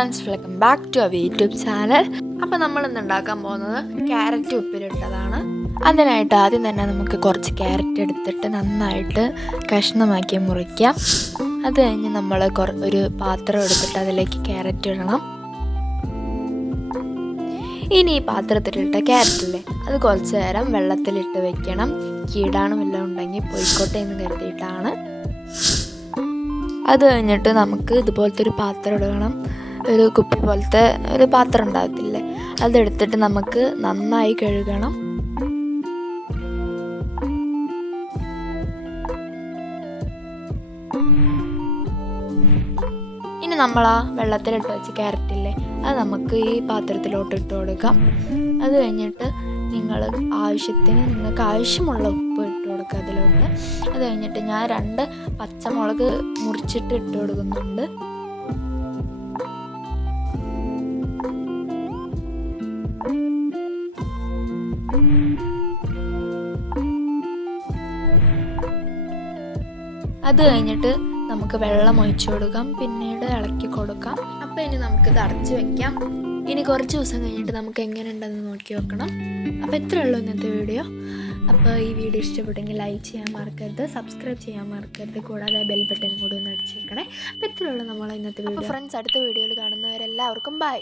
Friends, welcome back to our YouTube channel. അപ്പോൾ നമ്മൾ ഇന്ന് ഉണ്ടാക്കാൻ പോകുന്നത് ക്യാരറ്റ് ഉപ്പിലിട്ടതാണ്. അതിനായിട്ട് ആദ്യം തന്നെ നമുക്ക് കുറച്ച് ക്യാരറ്റ് എടുത്തിട്ട് നന്നായിട്ട് കഷ്ണമാക്കി മുറിക്കാം. അത് കഴിഞ്ഞ് നമ്മൾ ഒരു പാത്രം എടുത്തിട്ട് അതിലേക്ക് ക്യാരറ്റ് ഇടണം. ഇനി ഈ പാത്രത്തിലിട്ട ക്യാരറ്റില്ലേ അത് കുറച്ച് നേരം വെള്ളത്തിലിട്ട് വെക്കണം. കീടാണും എല്ലാം ഉണ്ടെങ്കിൽ പോയിക്കോട്ടെ എന്ന് കരുതിയിട്ടാണ്. അത് കഴിഞ്ഞിട്ട് നമുക്ക് ഇതുപോലത്തെ ഒരു പാത്രം എടുക്കണം. ഒരു കുപ്പി പോലത്തെ ഒരു പാത്രം ഉണ്ടാകത്തില്ലേ, അതെടുത്തിട്ട് നമുക്ക് നന്നായി കഴുകണം. ഇനി നമ്മൾ ആ വെള്ളത്തിലിട്ട് വെച്ച് ക്യാരറ്റില്ലേ അത് നമുക്ക് ഈ പാത്രത്തിലോട്ട് ഇട്ട് കൊടുക്കാം. അത് കഴിഞ്ഞിട്ട് നിങ്ങൾക്ക് ആവശ്യമുള്ള ഉപ്പ് ഇട്ട് കൊടുക്കുക അതിലോട്ട്. അത് കഴിഞ്ഞിട്ട് ഞാൻ 2 പച്ചമുളക് മുറിച്ചിട്ട് ഇട്ട് കൊടുക്കുന്നുണ്ട്. അത് കഴിഞ്ഞിട്ട് നമുക്ക് വെള്ളം ഒഴിച്ചു കൊടുക്കാം, പിന്നീട് ഇളക്കി കൊടുക്കാം. അപ്പോൾ ഇനി നമുക്കിത് അടച്ച് വെക്കാം. ഇനി കുറച്ച് ദിവസം കഴിഞ്ഞിട്ട് നമുക്ക് എങ്ങനെ ഉണ്ടെന്ന് നോക്കി വെക്കണം. അപ്പോൾ ഇത്രയേ ഉള്ളൂ ഇന്നത്തെ വീഡിയോ. അപ്പോൾ ഈ വീഡിയോ ഇഷ്ടപ്പെട്ടെങ്കിൽ ലൈക്ക് ചെയ്യാൻ മറക്കരുത്, സബ്സ്ക്രൈബ് ചെയ്യാൻ മറക്കരുത്, കൂടാതെ ബെൽ ബട്ടൺ കൂടി ഒന്ന് അടിച്ചേക്കണേ. അപ്പോൾ ഇത്രയേ ഉള്ളൂ നമ്മളെ ഇന്നത്തെ വീഡിയോ. ഫ്രണ്ട്സ്, അടുത്ത വീഡിയോയിൽ കാണുന്നവരെല്ലാവർക്കും ബൈ.